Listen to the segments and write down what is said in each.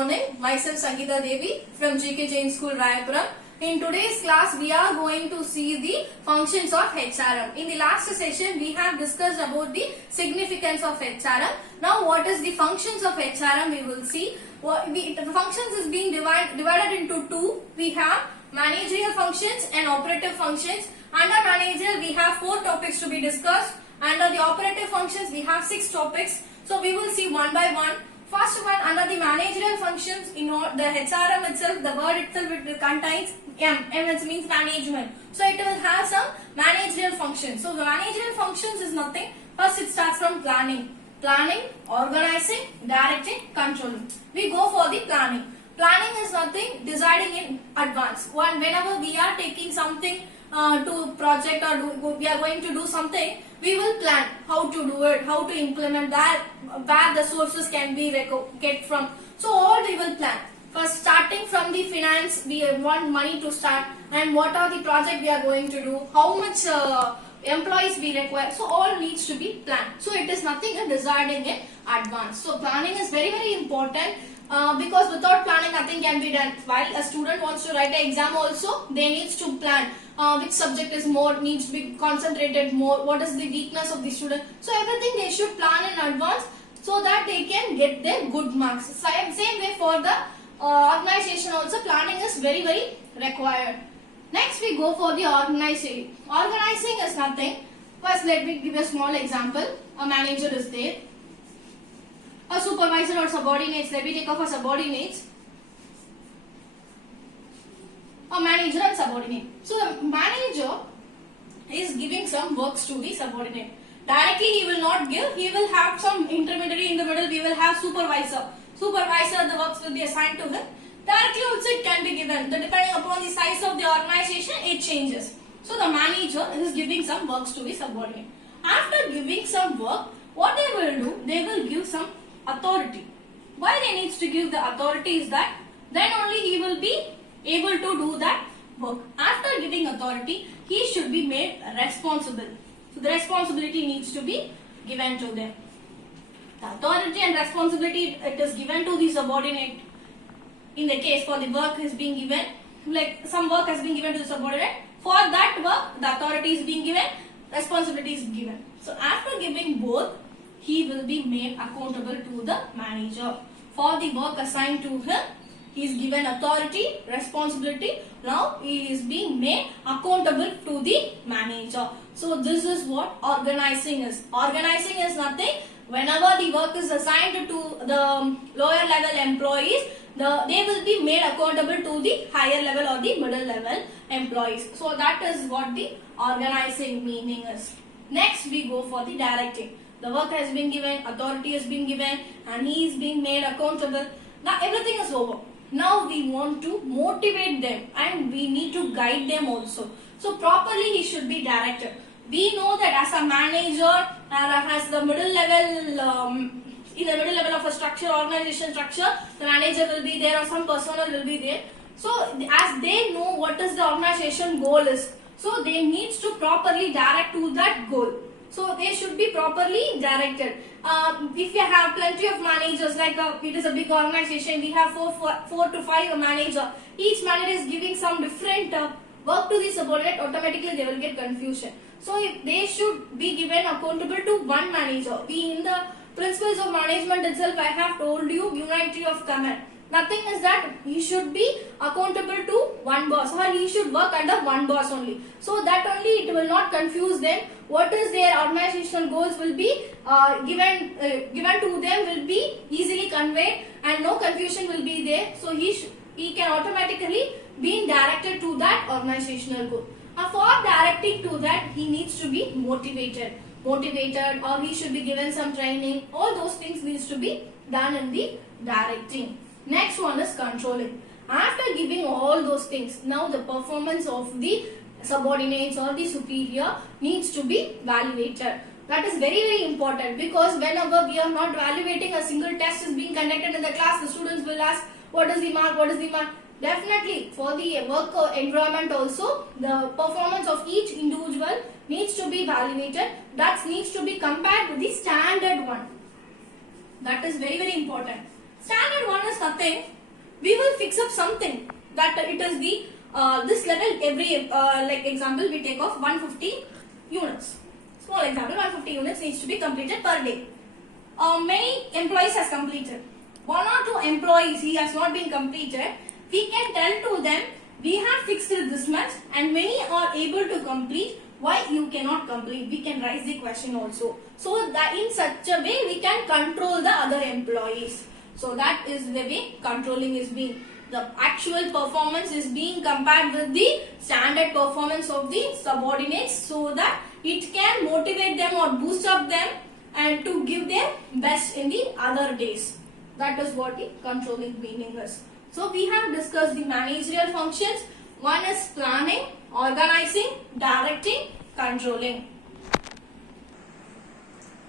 morning. Myself Sangeeta Devi from GK Jain School, Rayapuram. In today's class, we are going to see the functions of HRM. In the last session, we have discussed about the significance of HRM. Now, what is the functions of HRM? We will see. The functions is being divided into two. We have managerial functions and operative functions. Under managerial, we have 4 topics to be discussed. Under the operative functions, we have 6 topics. So, we will see one by one. First one, under the managerial functions, in the HRM itself, the word itself it contains M. M means management. So it will have some managerial functions. So the managerial functions is nothing. First it starts from planning. Planning, organizing, directing, controlling. We go for the planning. Planning is nothing, deciding in advance. Whenever we are taking something to project or we are going to do something, we will plan how to do it, how to implement that, where the sources can be get from. So all we will plan. First, starting from the finance, we want money to start, and what are the project we are going to do, how much employees we require. So all needs to be planned. So it is nothing deciding in advance. So planning is very, very important. Because without planning nothing can be done. While a student wants to write an exam also, they needs to plan which subject is more, needs to be concentrated more, what is the weakness of the student. So everything they should plan in advance so that they can get their good marks. Same way for the organization also, planning is very, very required. Next we go for the organizing. Organizing is nothing. First let me give a small example. A manager is there. A supervisor or subordinates, let me take off a subordinates. A manager and subordinate. So the manager is giving some works to the subordinate. Directly he will not give, he will have some intermediary in the middle, we will have supervisor. Supervisor, the works will be assigned to him. Directly also it can be given. Depending upon the size of the organization, it changes. So the manager is giving some works to the subordinate. After giving some work, what they will do, they will give some authority. Why they needs to give the authority is that then only he will be able to do that work. After giving authority, he should be made responsible. So the responsibility needs to be given to them. The authority and responsibility it is given to the subordinate. In the case for the work is being given, like some work has been given to the subordinate. For that work, the authority is being given, responsibility is given. So after giving both, he will be made accountable to the manager. For the work assigned to him, he is given authority, responsibility. Now he is being made accountable to the manager. So this is what organizing is. Organizing is nothing. Whenever the work is assigned to the lower level employees, they will be made accountable to the higher level or the middle level employees. So that is what the organizing meaning is. Next we go for the directing. The work has been given, authority has been given, and he is being made accountable. Now everything is over. Now we want to motivate them and we need to guide them also. So properly he should be directed. We know that as a manager has the middle level, in the middle level of a structure, organization structure, the manager will be there or some personnel will be there. So as they know what is the organization goal is, so they needs to properly direct to that goal. So they should be properly directed. If you have plenty of managers, like it is a big organization, we have 4 to 5 managers. Each manager is giving some different work to the subordinate, automatically they will get confusion. So if they should be given accountable to one manager. We in the principles of management itself, I have told you unity of command. Nothing is that he should be accountable to one boss or he should work under one boss only. So that only it will not confuse them. What is their organizational goals will be given to them, will be easily conveyed and no confusion will be there. So he can automatically be directed to that organizational goal. For directing to that, he needs to be motivated or he should be given some training. All those things needs to be done in the directing. Next one is controlling. After giving all those things, now the performance of the subordinates or the superior needs to be evaluated. That is very, very important because whenever we are not evaluating, a single test is being conducted in the class, the students will ask what is the mark, what is the mark. Definitely for the work environment also, the performance of each individual needs to be evaluated. That needs to be compared with the standard one. That is very, very important. Standard 1 is nothing. We will fix up something that it is the this level every like example we take off 150 units. Small example, 150 units needs to be completed per day. Many employees has completed. 1 or 2 employees he has not been completed. We can tell to them we have fixed it this much and many are able to complete. Why you cannot complete? We can raise the question also. So that in such a way we can control the other employees. So that is the way controlling is being. The actual performance is being compared with the standard performance of the subordinates so that it can motivate them or boost up them and to give their best in the other days. That is what the controlling meaning is. So we have discussed the managerial functions. One is planning, organizing, directing, controlling.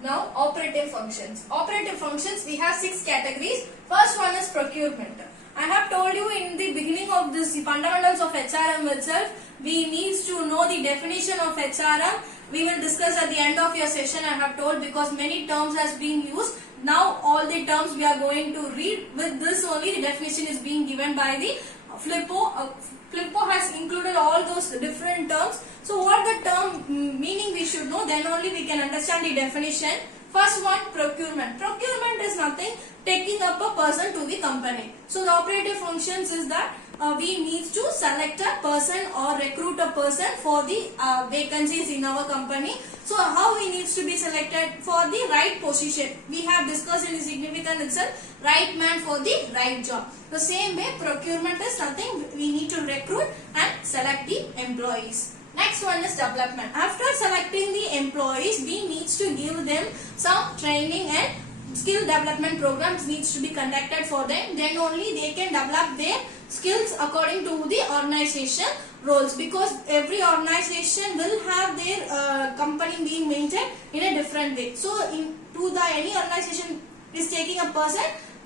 Now operative functions. Operative functions we have 6 categories. First one is procurement. I have told you in the beginning of this the fundamentals of HRM itself. We need to know the definition of HRM. We will discuss at the end of your session. I have told because many terms has been used. Now all the terms we are going to read. With this only the definition is being given by the Flippo. Flippo has included all those different terms. So what the term meaning we should know, then only we can understand the definition. First one, procurement. Procurement is nothing, taking up a person to the company. So the operative functions is that we need to select a person or recruit a person for the vacancies in our company. So how we needs to be selected for the right position. We have discussed in the significant itself, right man for the right job. The same way procurement is nothing, we need to recruit and select the employees. Next one is development. After selecting the employees, we needs to give them some training and skill development programs needs to be conducted for them. Then only they can develop their skills according to the organization roles, because every organization will have their company being maintained in a different way. So any organization is taking a person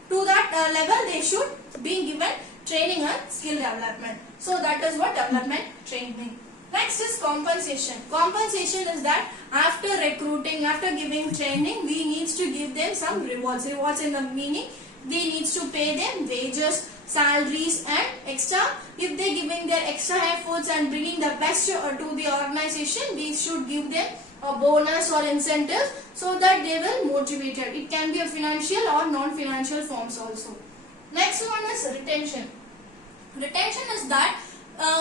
to that level, they should be given training and skill development. So that is what development training. Next is compensation. Compensation is that after recruiting, after giving training, we needs to give them some rewards. Rewards in the meaning, they needs to pay them wages, salaries and extra. If they giving their extra efforts and bringing the best to the organization, we should give them a bonus or incentives so that they will motivate it. It can be a financial or non-financial forms also. Next one is retention. Retention is that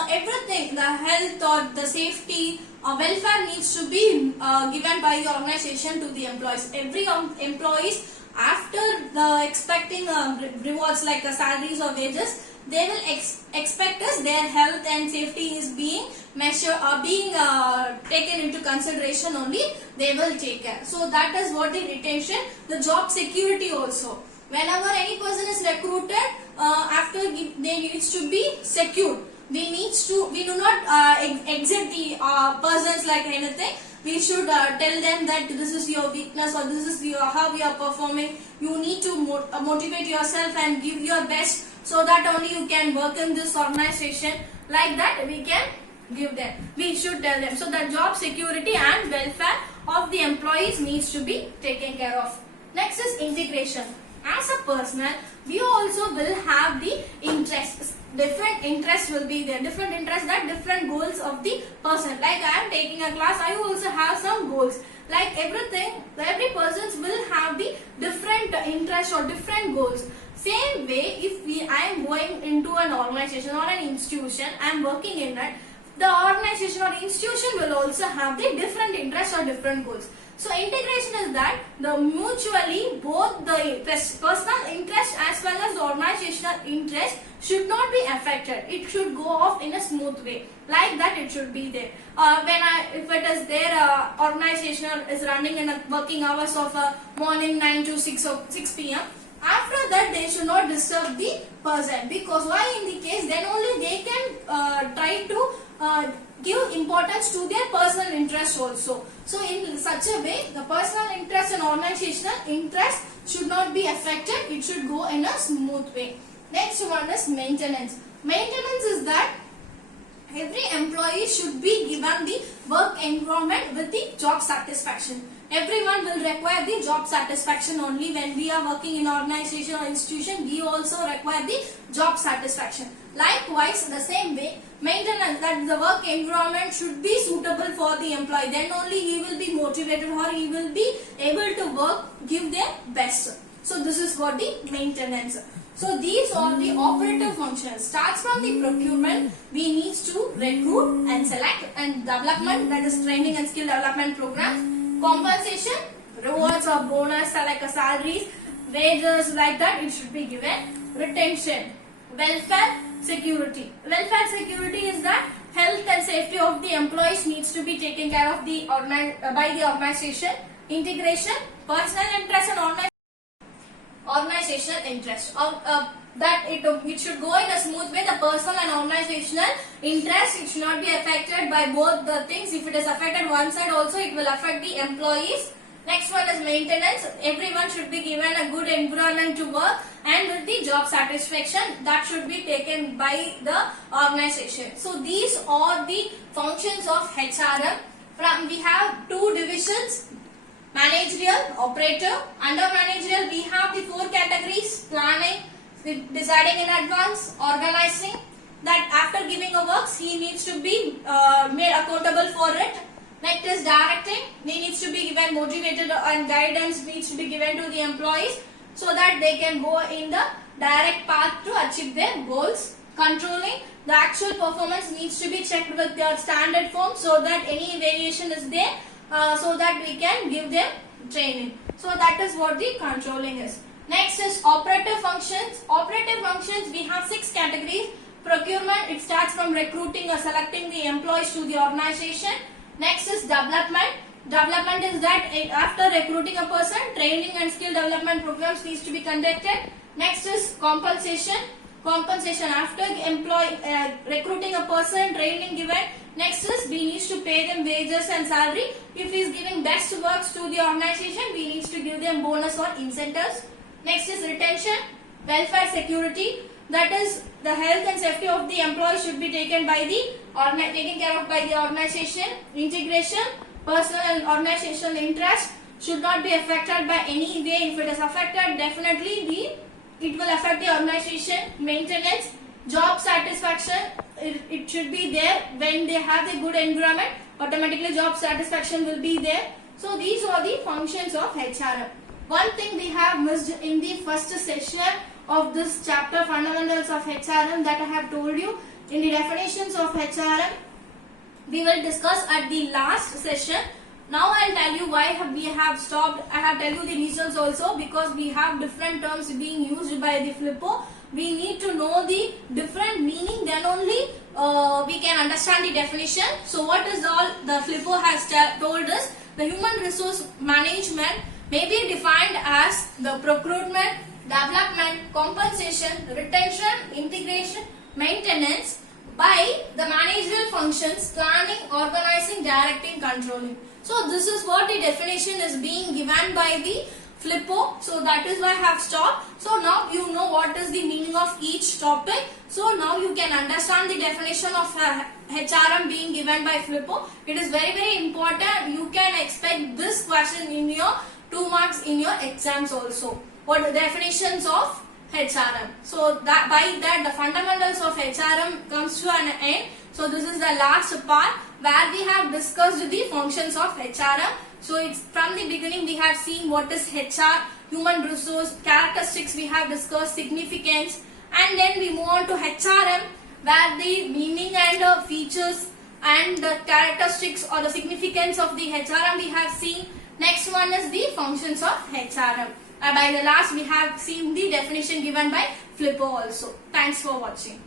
everything, the health or the safety or welfare needs to be given by the organization to the employees. Every employees, after expecting rewards like salaries or wages, they will expect us their health and safety is being measured or being taken into consideration only. They will take care. So that is what the retention. The job security also. Whenever any person is recruited, after they needs to be secured. We do not exit the persons like anything. We should tell them that this is your weakness or this is how you are performing. You need to motivate yourself and give your best so that only you can work in this organization. Like that we can give them. We should tell them. So the job security and welfare of the employees needs to be taken care of. Next is integration. As a personnel, we also will have the interests. Different interests will be there. Different interests, that different goals of the person. Like I am taking a class, I also have some goals. Like everything, every person will have the different interests or different goals. Same way, if I am going into an organization or an institution, I am working in that, the organization or institution will also have the different interests or different goals. So integration is that the mutually both the personal interest as well as the organizational interest should not be affected. It should go off in a smooth way. Like that it should be there. If it is their organization is running in a working hours of morning 9 to 6 p.m. After that they should not disturb the person, because why in the case then only they can try to give importance to their personal interest also. So in such a way, the personal interest and organizational interest should not be affected. It should go in a smooth way. Next one is maintenance. Maintenance is that every employee should be given the work environment with the job satisfaction. Everyone will require the job satisfaction only. When we are working in organization or institution, we also require the job satisfaction. Likewise, the same way, maintenance, that the work environment should be suitable for the employee. Then only he will be motivated or he will be able to work, give their best. So this is for the maintenance. So these are the operative functions. Starts from the procurement, we need to recruit and select, and development, that is training and skill development programs. Compensation, rewards or bonus like a salaries, wages, like that it should be given. Retention, welfare, security. Welfare security is that health and safety of the employees needs to be taken care of by the organization. Integration, personal interest and organizational interest, or that it should go in a smooth way. The personal and organizational interest, it should not be affected by both the things. If it is affected one side also, it will affect the employees. Next one is maintenance. Everyone should be given a good environment to work, and with the job satisfaction that should be taken by the organization. So these are the functions of HRM. We have two divisions: managerial, operative. Under managerial, we have the four categories: planning, deciding in advance, organizing, that after giving a works, he needs to be made accountable for it. Next is directing. He needs to be given motivated, and guidance needs to be given to the employees so that they can go in the direct path to achieve their goals. Controlling, the actual performance needs to be checked with their standard form so that any variation is there, so that we can give them training. So that is what the controlling is. Next is operative functions. Operative functions, we have 6 categories. Procurement, it starts from recruiting or selecting the employees to the organization. Next is development. Development is that after recruiting a person, training and skill development programs needs to be conducted. Next is compensation. Compensation, after recruiting a person, training given. Next is we need to pay them wages and salary. If he is giving best works to the organization, we need to give them bonus or incentives. Next is retention. Welfare security, that is the health and safety of the employee should be taken care of by the organization. Integration, personal and organizational interest should not be affected by any way. If it is affected, definitely it will affect the organization. Maintenance, job satisfaction, it should be there. When they have the good environment, automatically job satisfaction will be there. So these are the functions of HRM. One thing we have missed in the first session of this chapter, fundamentals of HRM, that I have told you. In the definitions of HRM, we will discuss at the last session. Now I will tell you why we have stopped. I have tell you the reasons also, because we have different terms being used by the FLIPO. We need to know the different meaning, then only we can understand the definition. So what is all the FLIPO has told us? The human resource management may be defined as the procurement, development, compensation, retention, integration, maintenance by the managerial functions: planning, organizing, directing, controlling. So this is what the definition is being given by the FLIPO. So that is why I have stopped. So now you know what is the meaning of each topic. So now you can understand the definition of HRM being given by FLIPO. It is very, very important. You can expect this question in your 2 marks in your exams also. What are the definitions of HRM? So that by that the fundamentals of HRM comes to an end. So this is the last part where we have discussed the functions of HRM. So it's from the beginning we have seen what is HR, human resource, characteristics we have discussed, significance, and then we move on to HRM where the meaning and features and the characteristics or the significance of the HRM we have seen. Next one is the functions of HRM. By the last we have seen the definition given by FLIPO also. Thanks for watching.